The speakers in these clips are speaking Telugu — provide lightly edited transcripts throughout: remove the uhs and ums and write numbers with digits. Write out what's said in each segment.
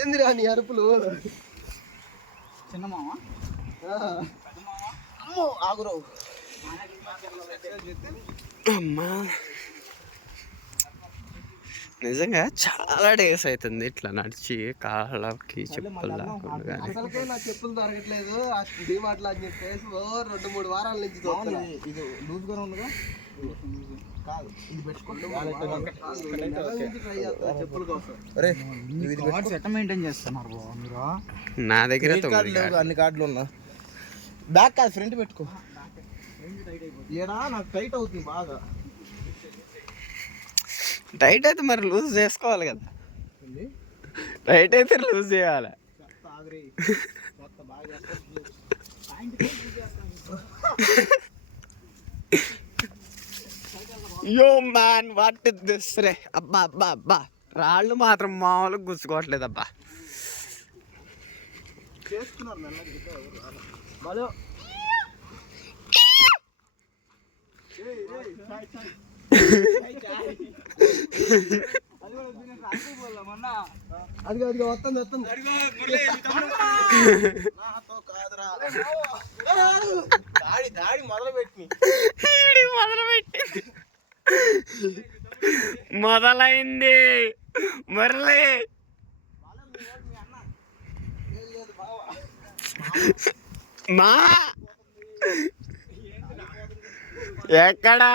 ఏందిరా నీ అరుపులు? చిన్న మామ అమ్మో ఆగురావు అమ్మా. నిజంగా చాలా డేస్ అవుతుంది ఇట్లా నడిచి కాళ్ళకి చెప్పులు లేకుండా. కానీ అసలుకే నా చెప్పులు దొరకట్లేదు. డిమార్ట్లో అని చెప్పేసి 2-3 వారాల నుంచి ఇది లూజ్గా ఉండగా కాదు, ఇది చెప్పుల కోసం. ఎట్లా మెయింటైన్ చేస్తున్నారు మీరు? నా దగ్గర అన్ని కార్డులు ఉన్నా. బ్యాక్ కాదు, ఫ్రంట్ పెట్టుకో. ఏడా నాకు టైట్ అవుతుంది బాగా. టైట్ అయితే మరి లూజ్ చేసుకోవాలి కదా. టైట్ అయితే లూజ్ చేయాలి. Yo man, what is this రే? అబ్బా అబ్బా అబ్బా, రాళ్ళు మాత్రం మామూలుగా గుచ్చుకోవట్లేదు అబ్బా. అది వస్తుంది వస్తుంది. దాడి మొదలుపెట్టి మొదలైంది మురళి. మా ఎక్కడా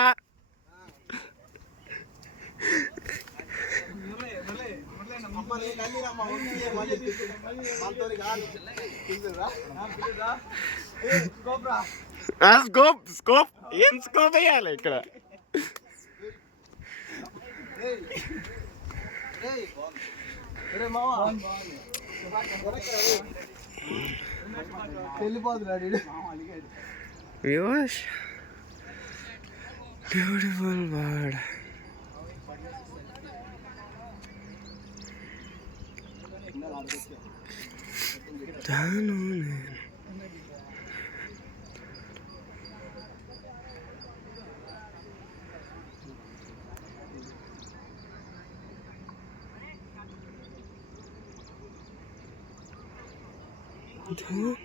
స్కోప్ స్కోప్ ఏం స్కోప్ వేయాలి ఇక్కడ? వెళ్ళిపోతున్నాడు. Beautiful bird. తాను నేను